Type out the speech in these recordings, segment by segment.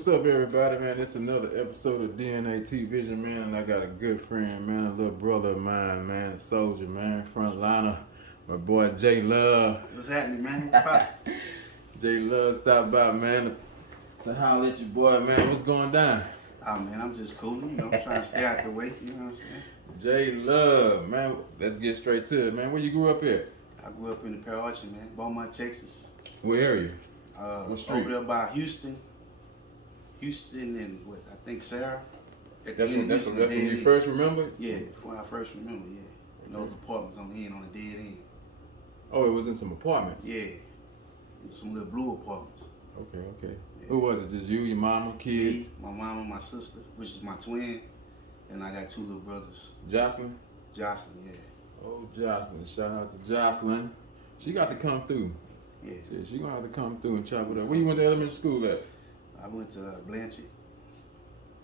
What's up, everybody, man? It's another episode of DnA-Tvision, man. And I got a good friend, man, a little brother of mine, man, a soldier, man, frontliner, my boy J Love. What's happening, man? What's poppin'? J Love stopped by, man, to holler at your boy, man. What's going down? Oh, man, I'm just cool, trying to stay out the way, you know what I'm saying? J Love, man, let's get straight to it, man. Where you grew up at? I grew up in the Pearl Orchard, man, Beaumont, Texas. What area? What street? Over there by Houston and what, I think Sarah. That's when you first remember? Yeah, when I first remember, yeah. And those apartments on the end, on the dead end. Oh, it was in some apartments? Yeah, some little blue apartments. Okay. Yeah. Who was it? Just you, your mama, kids? Me, my mama, my sister, which is my twin, and I got two little brothers. Jocelyn? Jocelyn, yeah. Oh, Jocelyn. Shout out to Jocelyn. She got to come through. Yeah. Yeah, she gonna have to come through and chop it up. Where you went to elementary school at? I went to Blanchard.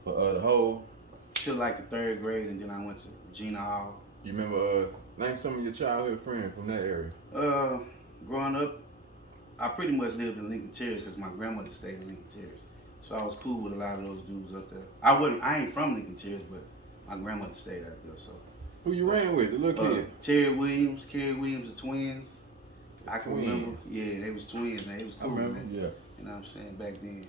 For the whole? Till like the third grade, and then I went to Regina Hall. You remember, name some of your childhood friends from that area. Growing up, I pretty much lived in Lincoln Terrace because my grandmother stayed in Lincoln Terrace. So I was cool with a lot of those dudes up there. I ain't from Lincoln Terrace, but my grandmother stayed out there, so. Who you ran with, the little kid? Carrie Williams, the twins. I can Twins. remember. Yeah, they was twins, man. It was cool, I remember, man. yeah. You know what I'm saying, back then.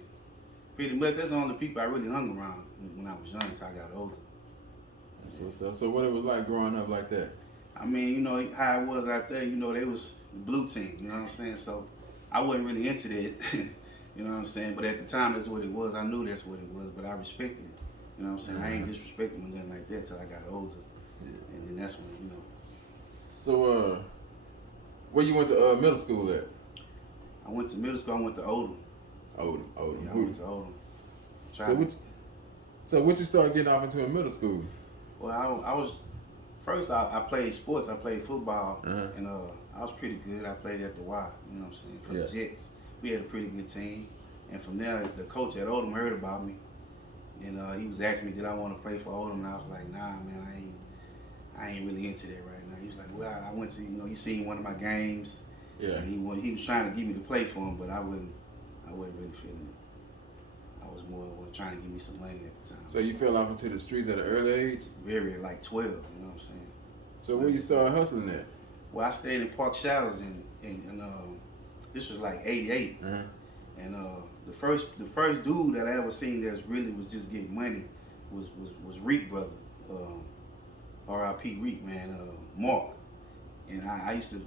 Pretty much, that's the only people I really hung around when I was young until I got older. That's what's up. So what it was like growing up like that? I mean, you know how it was out there, they was the blue team, you know what I'm saying? So I wasn't really into that, you know what I'm saying? But at the time, that's what it was. I knew that's what it was, but I respected it. You know what I'm saying? I ain't disrespecting them nothing like that till I got older. Yeah. And then that's when, So, where you went to middle school at? I went to middle school, I went to Oldham. Oldham. Yeah, I went to Oldham. So what you started getting off into in middle school? Well, I played sports. I played football, Uh-huh. and I was pretty good. I played at the Y, you know what I'm saying, for the Jets. We had a pretty good team. And from there, the coach at Oldham heard about me, and he was asking me, did I want to play for Oldham? And I was like, nah, man, I ain't really into that right now. He was like, well, I went to, he seen one of my games, and he was trying to get me to play for him, but I wasn't really feeling it. I was more trying to give me some money at the time. So you fell off into the streets at an early age? Very, like 12, you know what I'm saying? So where you started hustling at? Well, I stayed in Park Shadows, and this was like '88, and the first dude that I ever seen that really was just getting money was Reek brother, R.I.P. Reek, man, Mark, and I used to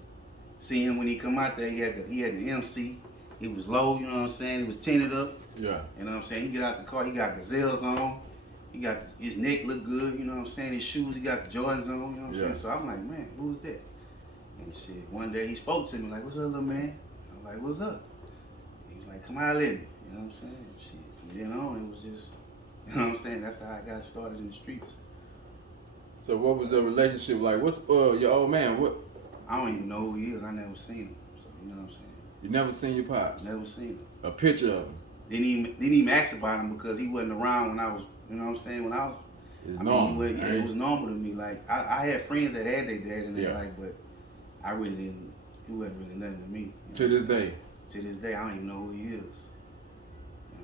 see him when he come out there. He had the MC. He was low, you know what I'm saying. He was tinted up. Yeah. You know what I'm saying. He get out the car. He got gazelles on. He got his neck look good. You know what I'm saying. His shoes. He got the Jordans on. You know what I'm saying. So I'm like, man, who's that? And shit. One day he spoke to me like, "What's up, little man?" I'm like, "What's up?" He was like, "Come out, let me." You know what I'm saying. Shit. From then on, it was just, you know what I'm saying. That's how I got started in the streets. So what was the relationship like? What's your old man? What? I don't even know who he is. I never seen him. So you know what I'm saying. You never seen your pops? Never seen him. A picture of him? Didn't even ask about him because he wasn't around when I was, you know what I'm saying, when I was. It's normal. It was normal to me. Like I had friends that had their dad and they like, but I really didn't. He wasn't really nothing to me. To this day. To this day, I don't even know who he is.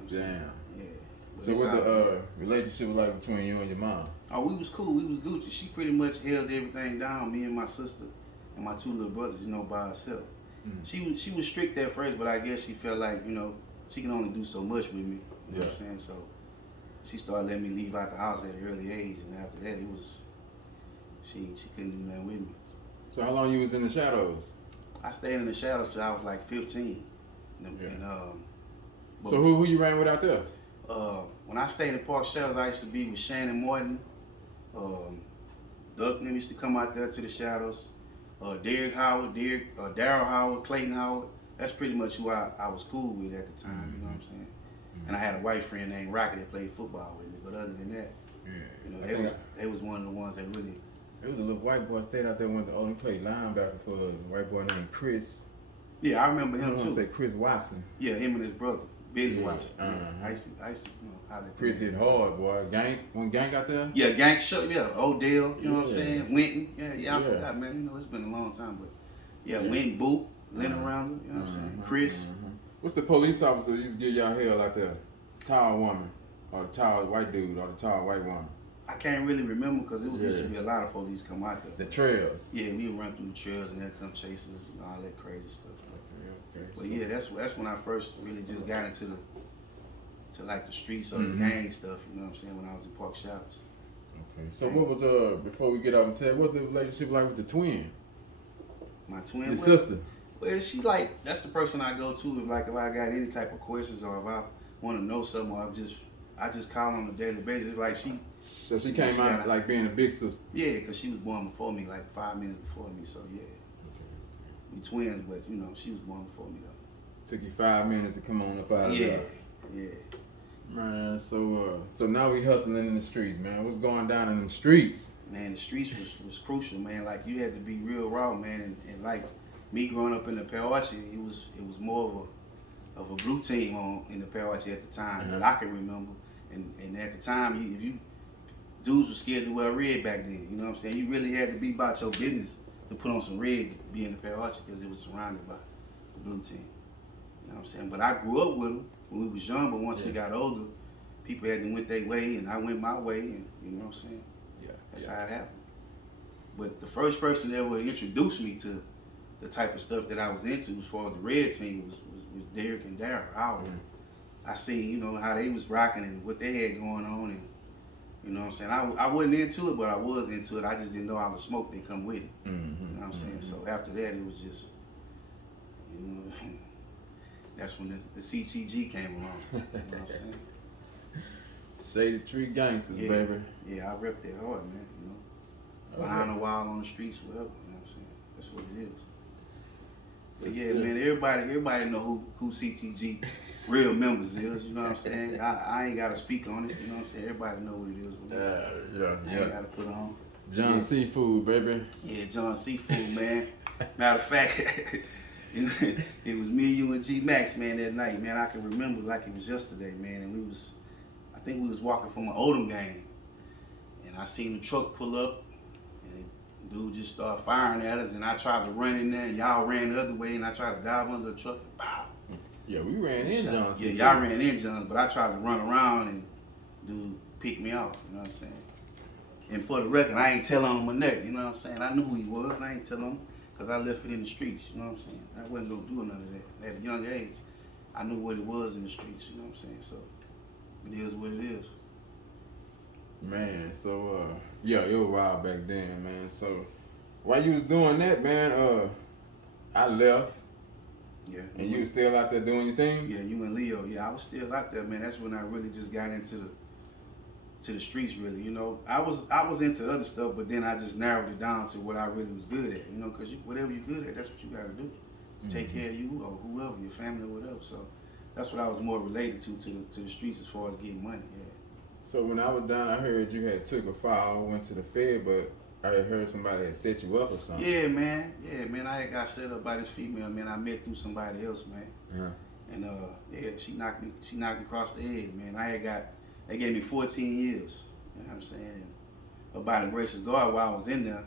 You know Damn. Yeah. But So what the relationship was like between you and your mom? Oh, we was cool. We was Gucci. She pretty much held everything down. Me and my sister and my two little brothers, by herself. She was strict at first, but I guess she felt like, she can only do so much with me. You know what I'm saying? So she started letting me leave out the house at an early age, and after that, it was she couldn't do nothing with me. So how long you was in the shadows? I stayed in the shadows till I was like 15. So who you ran with out there? When I stayed in Park Shadows, I used to be with Shannon Morton. Duck and them used to come out there to the shadows. Derek Howard, Darryl Howard, Clayton Howard. That's pretty much who I was cool with at the time, you know what I'm saying? And I had a white friend named Rocky that played football with me, but other than that, they was one of the ones that really... There was a little white boy stayed out there when the only played linebacker for a white boy named Chris. Yeah, I remember him too. I want to say Chris Watson. Yeah, him and his brother, Billy Watson. Uh-huh. I used to holler at Chris hit hard, boy. When Gang got there? Yeah, Gang shut me up. Odell, you know what I'm saying? Winton. Yeah, I forgot, man. It's been a long time, but Winton, Boot, Leonard Rounder, you know what I'm saying? Chris. What's the police officer used to give y'all hell out there? tall woman, or the tall white dude, or the tall white woman? I can't really remember because it used to be a lot of police come out there. The trails. Yeah, we would run through the trails and they'd come chasing us and all that crazy stuff. Okay. But yeah, that's when I first really just got into the streets or the gang stuff. You know what I'm saying? When I was in Park Shops. Okay. So what was before we get off and tell, what's the relationship like with the twin? My twin. Your sister. Well, she like that's the person I go to if I got any type of questions or if I want to know something or I just call on a daily basis. It's like she. So she came out like being a big sister. Yeah, because she was born before me, like 5 minutes before me. So yeah, we twins, but you know she was born before me though. Took you 5 minutes to come on up out of there. Yeah. Man, so now we hustling in the streets, man. What's going down in the streets? Man, the streets was crucial, man. Like you had to be real raw, man, and like me growing up in the Pewaukee, it was more of a blue team in the Pewaukee at the time that I can remember. And at the time, if you dudes were scared to wear red back then. You know what I'm saying? You really had to be about your business to put on some red to be in the Pewaukee because it was surrounded by the blue team. You know what I'm saying? But I grew up with them when we was young, but once we got older, people had to went their way and I went my way, and you know what I'm saying? That's how it happened. But the first person that ever introduced me to the type of stuff that I was into as far as the red team was Derek and Darryl. I seen, you know, how they was rocking and what they had going on, and you know what I'm saying? I wasn't into it, but I was into it. I just didn't know all the smoke that come with it. You know what I'm saying? So after that, it was just, you know, that's when the CTG came along. You know what I'm saying? Shady Tree Gangsters, baby. Yeah, I rep that hard, man. You know, behind the wall on the streets, whatever. You know what I'm saying? That's what it is. But yeah, man, everybody know who CTG real members is. You know what I'm saying? I ain't got to speak on it. You know what I'm saying? Everybody know what it is. I ain't got to put on. John Seafood, baby. Yeah, John Seafood, man. Matter of fact, it was me, you, and G Max, man, that night, man. I can remember like it was yesterday, man. And I think we was walking from an Odom game, and I seen the truck pull up, and the dude just started firing at us, and I tried to run in there, and y'all ran the other way, and I tried to dive under the truck, and pow. Yeah, we ran in John's. Yeah, y'all ran in John's, but I tried to run around, and dude picked me off, you know what I'm saying? And for the record, I ain't telling him or nothing, you know what I'm saying? I knew who he was, I ain't telling him, because I left it in the streets, you know what I'm saying? I wasn't going to do none of that. At a young age, I knew what it was in the streets, you know what I'm saying? So, it is what it is. Man, so, yeah, it was wild back then, man. So, while you was doing that, man, I left. Yeah. And you was still out there doing your thing? Yeah, you and Leo. Yeah, I was still out there, man. That's when I really just got into the streets, really. You know, I was into other stuff, but then I just narrowed it down to what I really was good at. You know, because whatever you're good at, that's what you got to do. Take care of you or whoever, your family or whatever. So that's what I was more related to the streets as far as getting money. Yeah. So when I was down, I heard you had took a file, went to the Fed, but I heard somebody had set you up or something. Yeah, man. I had got set up by this female, man. I met through somebody else, man. Yeah. And she knocked me across the head, man. They gave me 14 years. You know what I'm saying? And by the grace of God, while I was in there,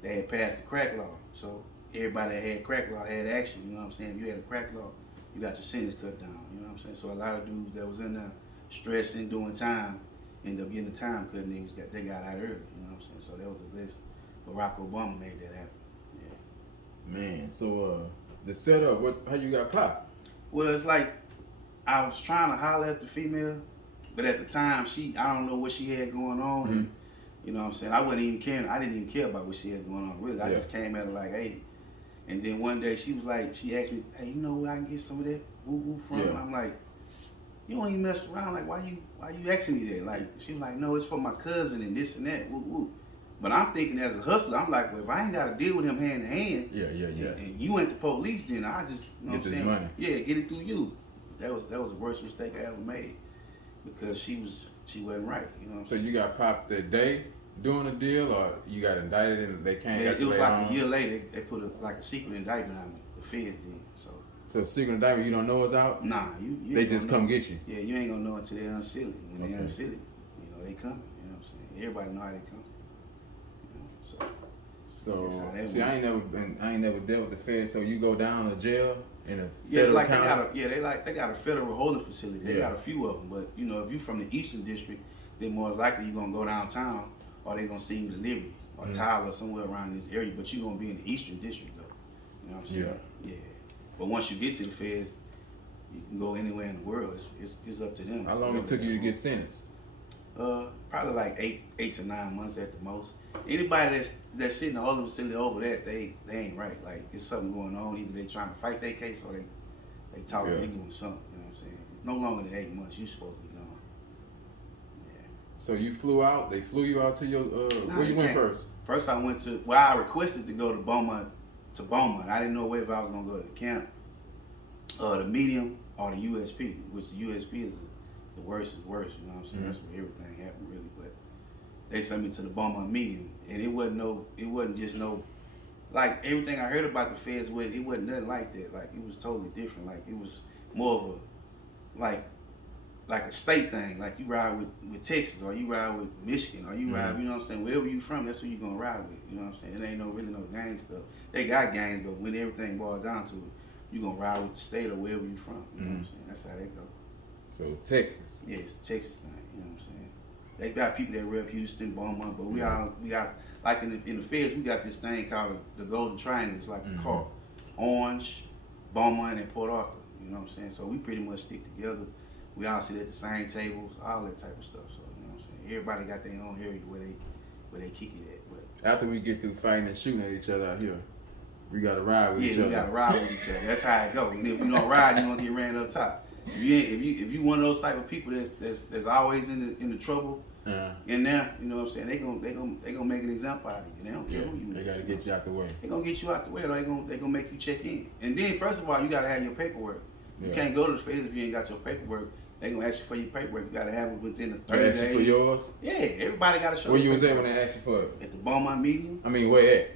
they had passed the crack law. So everybody that had crack law had action. You know what I'm saying? If you had a crack law, you got your sentence cut down. You know what I'm saying? So a lot of dudes that was in there stressing, doing time, ended up getting the time cut, and they got out early. You know what I'm saying? So that was a blessing. Barack Obama made that happen. Yeah. Man, so the setup, how you got popped? Well, it's like I was trying to holler at the female, but at the time I don't know what she had going on, and you know what I'm saying, I wasn't even caring. I didn't even care about what she had going on, really. I just came at her like, hey. And then one day she asked me, hey, you know where I can get some of that woo-woo from? And I'm like, you don't even mess around. Like, why you asking me that? Like, she was like, no, it's for my cousin and this and that, woo-woo. But I'm thinking as a hustler, I'm like, well, if I ain't got to deal with him hand to hand, and you ain't the police, then I just, you know what I'm saying? Money. Yeah, get it through you. That was the worst mistake I ever made, because she wasn't right. You know what I'm saying? So you got popped that day doing a deal, or you got indicted and they came? Yeah, it was like a year later. They put a secret indictment on me. The feds did. So a secret indictment, you don't know it's out? Nah, you they just come get you. Yeah, you ain't gonna know until they unseal it. When they unseal it, you know they coming. You know what I'm saying? Everybody know how they come. So see, I ain't never dealt with the Fed. So you go down to jail in a Yeah, federal like county? they got a federal holding facility. They got a few of them, but you know, if you from the Eastern District, then more likely you're gonna go downtown, or they gonna send you to Liberty or Tyler or somewhere around this area. But you're gonna be in the Eastern District though. You know what I'm saying? Yeah. But once you get to the feds, you can go anywhere in the world. It's up to them. How long it took you to get sentenced? Probably like 8 to 9 months at the most. Anybody that's sitting in the holding facility over that, they ain't right. Like there's something going on. Either they trying to fight their case or they talking, they doing something. You know what I'm saying? No longer than 8 months. You supposed to be gone. Yeah. So you flew out. They flew you out to your. Where you went first? First I went to. Well, I requested to go to Beaumont. I didn't know whether I was gonna go to the camp, the medium, or the USP. Which the USP is the worst is worse. You know what I'm saying? That's where everything happened really. But they sent me to the Beaumont medium, and it wasn't just no, like everything I heard about the feds with, it wasn't nothing like that. Like it was totally different. Like it was more of a, like a state thing. Like you ride with Texas, or you ride with Michigan, or you ride, you know what I'm saying, wherever you from, that's who you gonna ride with. You know what I'm saying? It ain't really no gang stuff. They got gangs, but when everything boils down to it, you gonna ride with the state or wherever you from. You know what I'm saying? That's how they go. So Texas. Yeah, it's a Texas thing. You know what I'm saying? They got people that rep Houston, Beaumont, but we got like in the feds, we got this thing called the Golden Triangle. It's like a car: Orange, Beaumont, and Port Arthur. You know what I'm saying? So we pretty much stick together. We all sit at the same tables, all that type of stuff. So you know what I'm saying? Everybody got their own area where they kick it at. But after we get through fighting and shooting at each other out here, we gotta ride with each other. Yeah, we gotta ride with each other. That's how it goes. And if you don't ride, you're gonna get ran up top. If you one of those type of people that's always in the trouble in there, you know what I'm saying, they gonna make an example out of you. They don't care who you They gotta get you out the way. They gonna get you out the way, or they gonna make you check in. And then first of all, you gotta have your paperwork. You can't go to the feds if you ain't got your paperwork. They gonna ask you for your paperwork. You gotta have it within the 30 days. They ask you for yours? Yeah, everybody gotta show. Where you was at when they asked you for it? At the Beaumont medium. I mean, where at?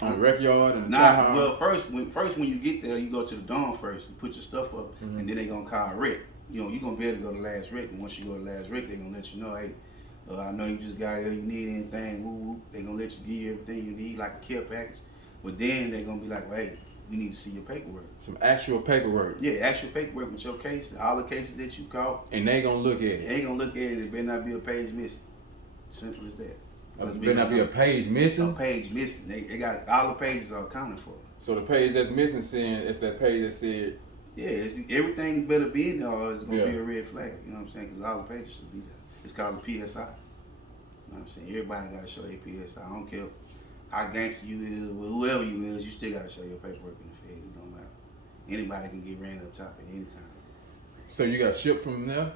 On the rec yard and nah, well, first when you get there, you go to the dorm first and put your stuff up, and then they gonna call rec. You know, you're gonna be able to go to last rec, and once you go to last rec, they gonna let you know, hey, I know you just got here, you need anything, woo woo. They gonna let you give you everything you need, like a care package. But then they gonna be like, well, hey, we need to see your paperwork. Some actual paperwork. Yeah, actual paperwork with your case, all the cases that you caught. And they gonna look at it. They gonna look at it. It better not be a page missing. Simple as that. It better not be a page missing? A page missing. They got all the pages are accounted for. So the page that's missing, saying it's that page that said. Yeah, everything better be in there, or it's gonna be a red flag. You know what I'm saying? Because all the pages should be there. It's called the PSI. You know what I'm saying? Everybody gotta show their PSI. I don't care how gangster you is, or whoever you is, you still gotta show your paperwork in the feds. It don't matter. Anybody can get ran up top at any time. So you got shipped from there?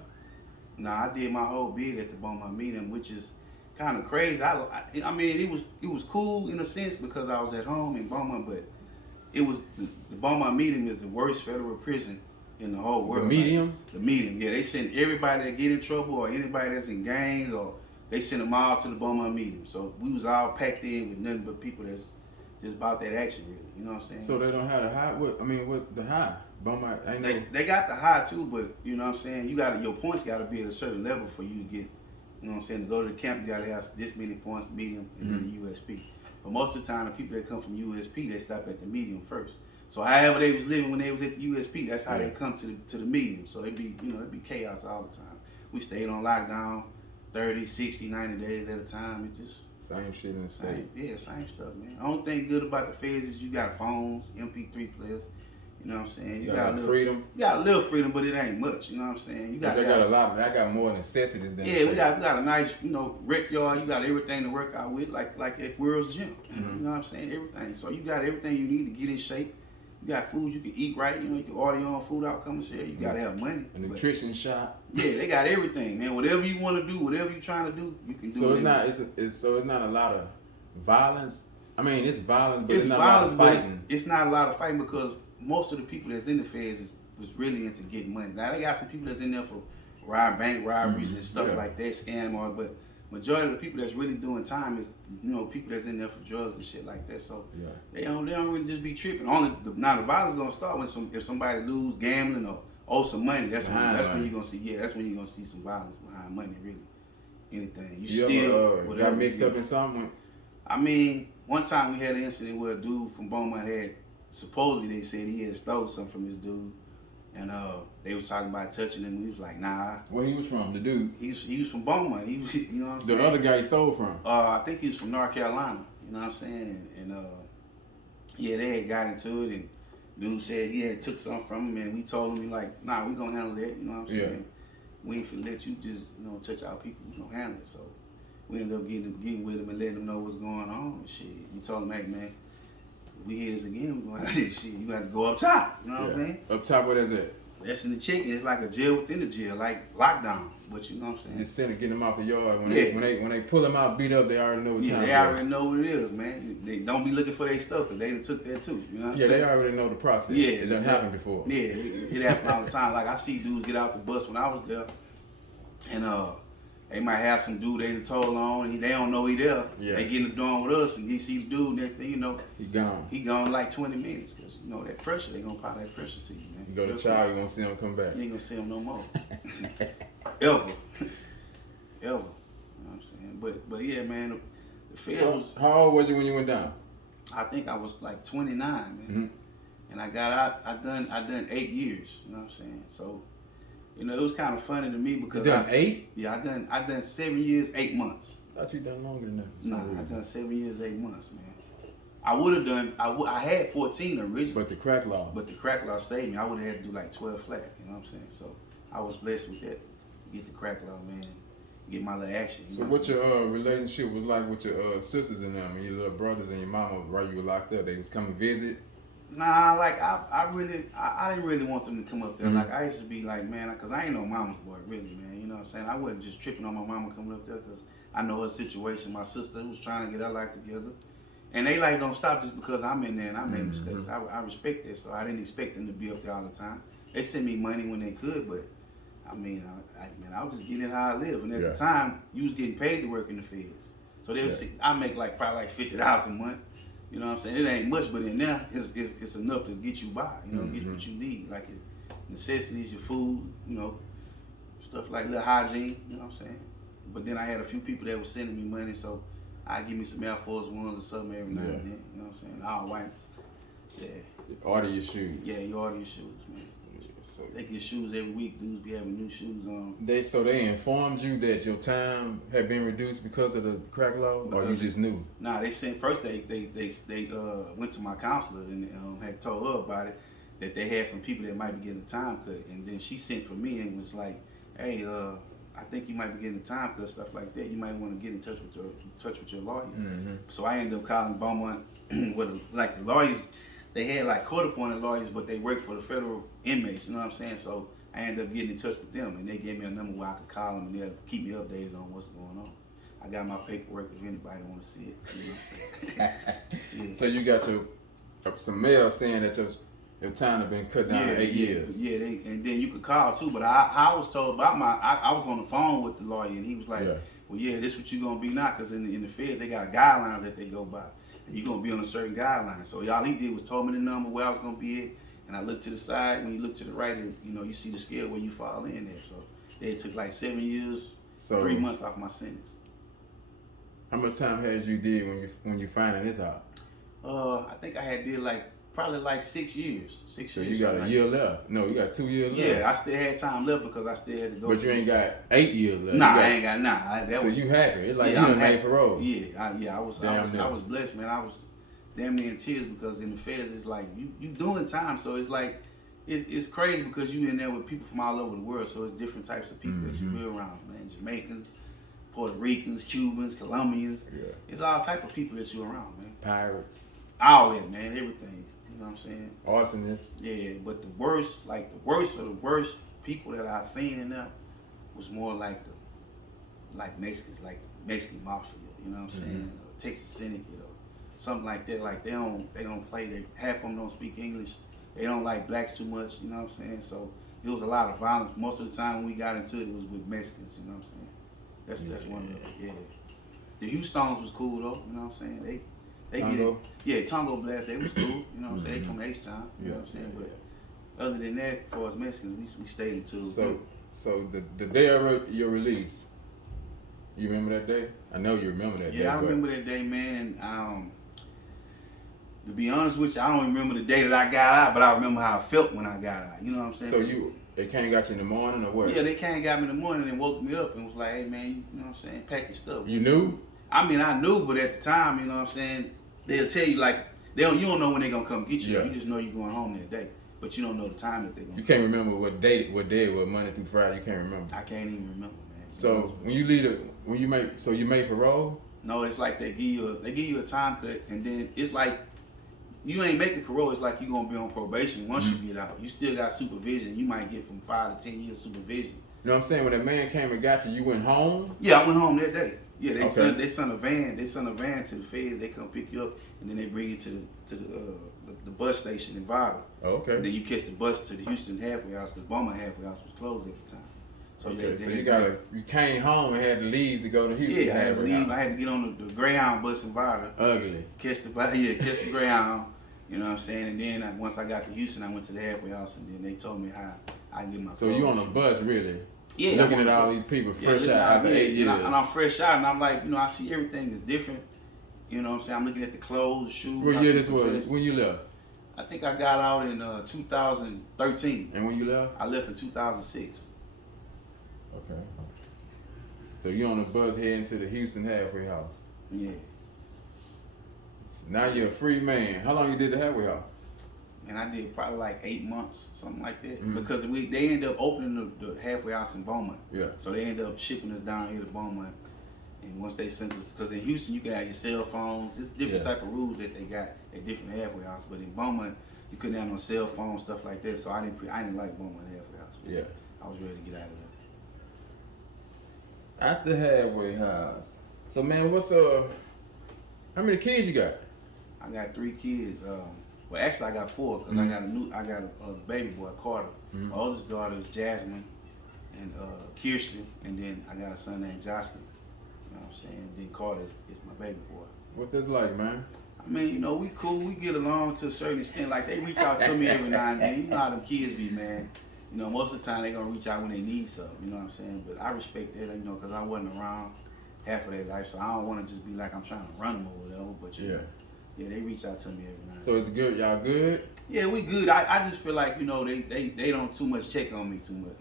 Nah, I did my whole bid at the Beaumont medium, which is kind of crazy. I mean, it was cool in a sense because I was at home in Beaumont, but it was the Beaumont medium is the worst federal prison in the whole world. The medium? Like, the medium, yeah. They send everybody that get in trouble or anybody that's in gangs, or they send them all to the Beaumont medium. So we was all packed in with nothing but people that's just about that action, really. You know what I'm saying? So they don't have the high. What the high? Beaumont. They got the high too, but you know what I'm saying. Your points got to be at a certain level for you to get. You know what I'm saying? To go to the camp, you got to have this many points, medium, and then the USP. But most of the time, the people that come from USP, they stop at the medium first. So however they was living when they was at the USP, that's how they come to the medium. So it'd be chaos all the time. We stayed on lockdown 30, 60, 90 days at a time. It just same shit in the state. Yeah, same stuff, man. The only thing good about the feds is you got phones, MP3 players. You know what I'm saying? You got a little freedom. You got a little freedom, but it ain't much. You know what I'm saying? They got a lot. I got more necessities than. Yeah, we got a nice, rec yard. You got everything to work out with, like at World's Gym. You know what I'm saying? Everything. So you got everything you need to get in shape. You got food you can eat right. You can order your own food out, come and share. You got to have money. A nutrition shop. Yeah, they got everything, man. Whatever you want to do, whatever you're trying to do, you can do. So it's not a lot of violence. I mean, it's violence, but it's not violence, a lot of fighting. It's not a lot of fighting because most of the people that's in the feds was really into getting money. Now they got some people that's in there for bank robberies and stuff like that, scam all, but majority of the people that's really doing time is people that's in there for drugs and shit like that. So they don't really just be tripping. Now the violence is gonna start when if somebody lose gambling or owe some money. That's when you're gonna see. That's when you're gonna see some violence behind money. Really, anything you ever got mixed up in something? I mean, one time we had an incident where a dude from Beaumont supposedly they said he had stole something from this dude, and they was talking about touching him. He was like, nah. Where he was from, the dude? He was from Beaumont. He was, you know what I'm saying? The other guy he stole from? I think he was from North Carolina. You know what I'm saying? And yeah, they had got into it, and dude said he had took something from him, and we told him, like, nah, we gonna handle that. You know what I'm saying? Yeah. We ain't finna let you just, touch our people. We gonna handle it. So we ended up getting with him and letting him know what's going on and shit. We told him, hey, man, if we hear this again, we gonna have this shit. You got to go up top. You know what I'm saying? Up top, where that's at? That's in the chicken. It's like a jail within the jail, like lockdown. But you know what I'm saying? Just send it, getting them off the yard. When Yeah. when they pull them out, beat up, they already know what time. They already know what it is, man. They don't be looking for their stuff because they done took that too. You know what I'm saying? They already know the process. Yeah, It done happened before. Yeah, it happened all the time. Like I see dudes get out the bus when I was there, and they might have some dude they done told on. They don't know he there. Yeah. They get in the dorm with us, and he see the dude. Next thing you know, He gone. he gone in like 20 minutes because that pressure. They gonna apply that pressure to you, man. You go to child, you gonna see him come back. You ain't gonna see him no more. Ever. You know what I'm saying? But yeah, man, the feds was, how old was you when you went down? I think I was like 29, man. Mm-hmm. And I got out, I done 8 years, you know what I'm saying? So, it was kind of funny to me because You done 8? Yeah, I done 7 years, 8 months. I thought you done longer than that. Nah, I done 7 years, 8 months, man. I would have done, I had 14 originally. But the crack law. But the crack law saved me. I would have had to do like 12 flat, you know what I'm saying? So, I was blessed with that. Get the crack law, man, and get my little action. So what your relationship was like with your sisters and them, and your little brothers and your mama while you were locked up? They was coming visit? Nah, like I didn't really want them to come up there. Mm-hmm. Like I used to be like, man, cause I ain't no mama's boy, really, man. You know what I'm saying? I wasn't just tripping on my mama coming up there, cause I know her situation. My sister was trying to get her life together, and they like don't stop just because I'm in there and I made mistakes. I respect that, so I didn't expect them to be up there all the time. They sent me money when they could, but I mean, I was just getting how I live, and at the time, you was getting paid to work in the feds, so they was I make probably like $50 a month. You know what I'm saying? It ain't much, but in there, it's enough to get you by. Get you what you need, like your necessities, your food, stuff like little hygiene. You know what I'm saying? But then I had a few people that were sending me money, so I give me some Air Force Ones or something every now and then. You know what I'm saying? All whites. Yeah. Order your shoes. Yeah, you order your shoes, man. So they get shoes every week. Dudes be having new shoes on. They informed you that your time had been reduced because of the crack law, or you just knew? Nah, they sent first. They went to my counselor and had told her about it, that they had some people that might be getting a time cut, and then she sent for me and was like, hey, I think you might be getting a time cut, stuff like that. You might want to get in touch with your lawyer. Mm-hmm. So I ended up calling Beaumont with the lawyers. They had like court-appointed lawyers, but they worked for the federal inmates, you know what I'm saying? So I ended up getting in touch with them, and they gave me a number where I could call them, and they'll keep me updated on what's going on. I got my paperwork if anybody want to see it. You know what I'm saying? Yeah. So you got some mail saying that your time had been cut down to 8 years. Yeah, and then you could call too, but I was told about I was on the phone with the lawyer, and he was like, well, yeah, this what you going to be now, because in the Fed, they got guidelines that they go by. And you're going to be on a certain guideline. So all he did was told me the number where I was going to be at, and I looked to the side. When you look to the right, you see the scale where you fall in there. So it took like 7 years, 3 months off my sentence. How much time had you did when you finding this out? I think I had did probably like 6 years. So you got a year left. No, you got 2 years left. Yeah, I still had time left because I still had to go. But you ain't got 8 years left. Nah, I ain't got So you happy? It's like you done made parole. Yeah, I was blessed, man. I was damn near in tears because in the feds it's like you doing time, so it's like it's crazy because you in there with people from all over the world, so it's different types of people that you be around, man. Jamaicans, Puerto Ricans, Cubans, Colombians. Yeah. It's all type of people that you around, man. Pirates. All that, man. Everything. You know what I'm saying? Arsonists. Yeah, but the worst of the worst people that I've seen in there was more like Mexicans, like the Mexican mafia. You know what I'm saying? Or Texas Syndicate or something like that. Like they don't play. Half of them don't speak English. They don't like blacks too much. You know what I'm saying? So it was a lot of violence. Most of the time when we got into it, it was with Mexicans. You know what I'm saying? That's one of them. The Houstons was cool though. You know what I'm saying? They get it. Yeah, Tongo Blast, they was cool. You know what I'm saying? They from H-Town. You know what I'm saying? But other than that, as far as Mexicans, we stayed into. So the day of your release, you remember that day? I know you remember that day. Yeah, I remember that day, man. And To be honest with you, I don't remember the day that I got out, but I remember how I felt when I got out. You know what I'm saying? So they came and got you in the morning or what? Yeah, they came and got me in the morning and woke me up and was like, hey man, you know what I'm saying, pack your stuff. You knew? I mean, I knew, but at the time, you know what I'm saying, they'll tell you like, you don't know when they're gonna come get you. Yeah. You just know you're going home that day, but you don't know the time that they're gonna. You can't remember what day, what Monday through Friday. You can't remember. I can't even remember, man. So when you leave you make parole? No, it's like they give you a time cut, and then it's like you ain't making parole. It's like you're gonna be on probation once you get out. You still got supervision. You might get from 5 to 10 years supervision. You know what I'm saying? When that man came and got you, you went home? Yeah, I went home that day. Yeah, they Okay. sent a van to the feds. They come pick you up, and then they bring you to the bus station in Vital. Oh, okay. And then you catch the bus to the Houston halfway house. The Beaumont halfway house was closed at the time. So Okay, you came home and had to leave to go to Houston. Yeah, I had to leave. House. I had to get on the Greyhound bus in Vital. Ugly. Catch the Greyhound. You know what I'm saying? And then once I got to Houston, I went to the halfway house, and then they told me how I get my. So you on a bus, really? Yeah. Looking at all these people fresh out after 8 years. And I'm fresh out, and I'm like, I see everything is different. You know what I'm saying? I'm looking at the clothes, shoes. What year this was? When you left? I think I got out in 2013. And when you left? I left in 2006. Okay. So you on a bus heading to the Houston halfway house. Yeah. So now you're a free man. How long you did the halfway house? And I did probably like 8 months, something like that. Mm-hmm. Because they ended up opening the halfway house in Beaumont. Yeah. So they ended up shipping us down here to Beaumont. And once they sent us, because in Houston you got your cell phones. It's different type of rules that they got at different halfway houses. But in Beaumont, you couldn't have no cell phone, stuff like that. So I didn't like Beaumont halfway house. Yeah. I was ready to get out of there. At the halfway house. So man, how many kids you got? I got 3 kids. Well, actually, I got 4 because I got a baby boy, Carter. Mm-hmm. My oldest daughter is Jasmine, and Kirsten, and then I got a son named Justin. You know what I'm saying? And then Carter is my baby boy. What that's like, man? I mean, we cool. We get along to a certain extent. Like they reach out to me every now and then. You know how them kids be, man. Most of the time they gonna reach out when they need something. You know what I'm saying? But I respect that, because I wasn't around half of their life, so I don't want to just be like I'm trying to run them or whatever. But yeah, they reach out to me every now and then. So it's good. Y'all good? Yeah, we good. I just feel like they don't too much check on me too much.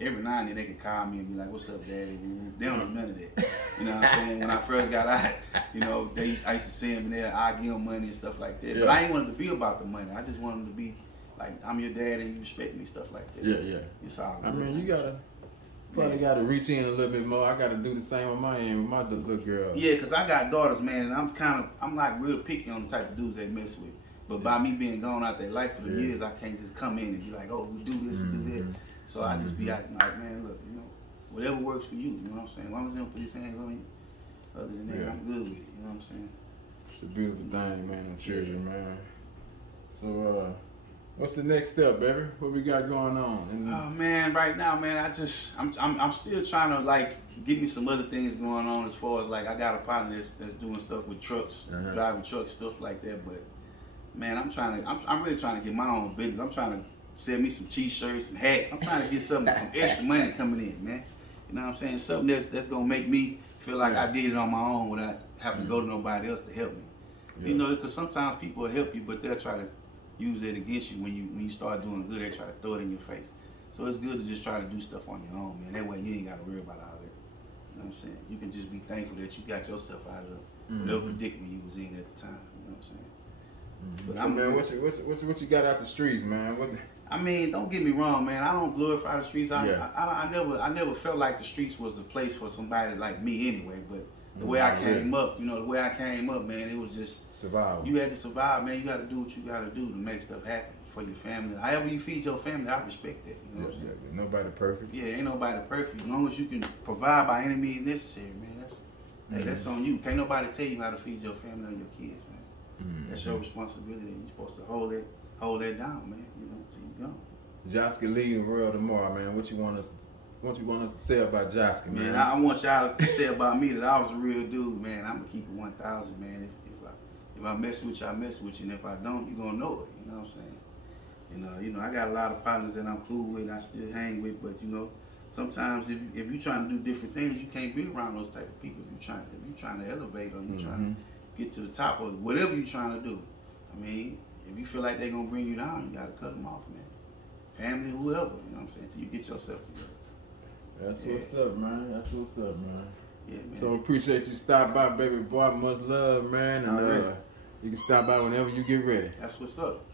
Every now and then they can call me and be like, "What's up, Daddy?" They don't know none of that. You know what I'm saying? When I first got out, I used to see them and I give them money and stuff like that. Yeah. But I ain't wanted to be about the money. I just wanted them to be like, I'm your dad and you respect me, stuff like that. Yeah. It's all good. I mean, you gotta reach in a little bit more. I gotta do the same on my end with my little girl. Yeah, cause I got daughters, man, and I'm like real picky on the type of dudes they mess with. But by me being gone out their life for the years, I can't just come in and be like, oh, we do this and do that. So I just be acting like, man, look, whatever works for you. You know what I'm saying? As long as they don't put his hands on you, other than that, I'm good with it. You know what I'm saying? It's a beautiful thing, man. I'm children, man. So, what's the next step, baby? What we got going on? Oh man, right now, man, I'm still trying to like get me some other things going on as far as like I got a partner that's doing stuff with trucks, driving trucks, stuff like that. But man, I'm really trying to get my own business. I'm trying to sell me some t-shirts and hats. I'm trying to get some extra money coming in, man. You know what I'm saying? Something that's gonna make me feel like I did it on my own without having to go to nobody else to help me. Yeah. Because sometimes people will help you, but they'll try to use it against you when you start doing good. They try to throw it in your face. So it's good to just try to do stuff on your own, man. That way you ain't got to worry about all that. You know what I'm saying? You can just be thankful that you got yourself out of whatever predicament you was in at the time. You know what I'm saying? But so man, what you got out the streets, man? I mean, don't get me wrong, man. I don't glorify the streets. I never felt like the streets was a place for somebody like me anyway. But the way I came up, man, it was just survival. You had to survive, man. You got to do what you got to do to make stuff happen for your family. However you feed your family, I respect that. You know what I'm saying? Nobody perfect. Yeah, ain't nobody perfect. As long as you can provide by any means necessary, man. That's on you. Can't nobody tell you how to feed your family or your kids, man. That's your responsibility. You're supposed to hold that down, man. Till you go. Josh can leave the world tomorrow, man. What you want us to say about Josh, man? Man, I want y'all to say about me that I was a real dude, man. I'm gonna keep it 1,000, man. If I mess with you, I mess with you, and if I don't, you gonna know it. You know what I'm saying? I got a lot of partners that I'm cool with, and I still hang with, but sometimes if you're trying to do different things, you can't be around those type of people. If you're trying to elevate or you're trying to get to the top of whatever you're trying to do. I mean, if you feel like they're gonna bring you down, you gotta cut them off, man. Family, whoever, you know what I'm saying, till you get yourself together. That's what's up, man. That's what's up, man. Yeah, man. So appreciate you stop by, baby boy. Much love, man. And you can stop by whenever you get ready. That's what's up.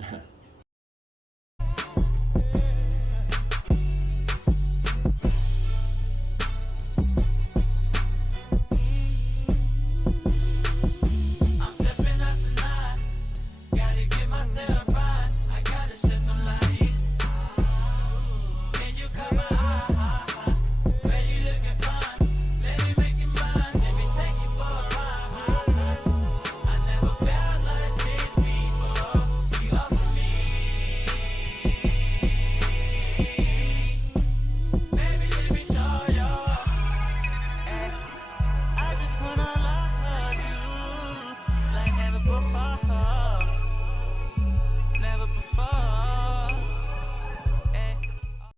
When I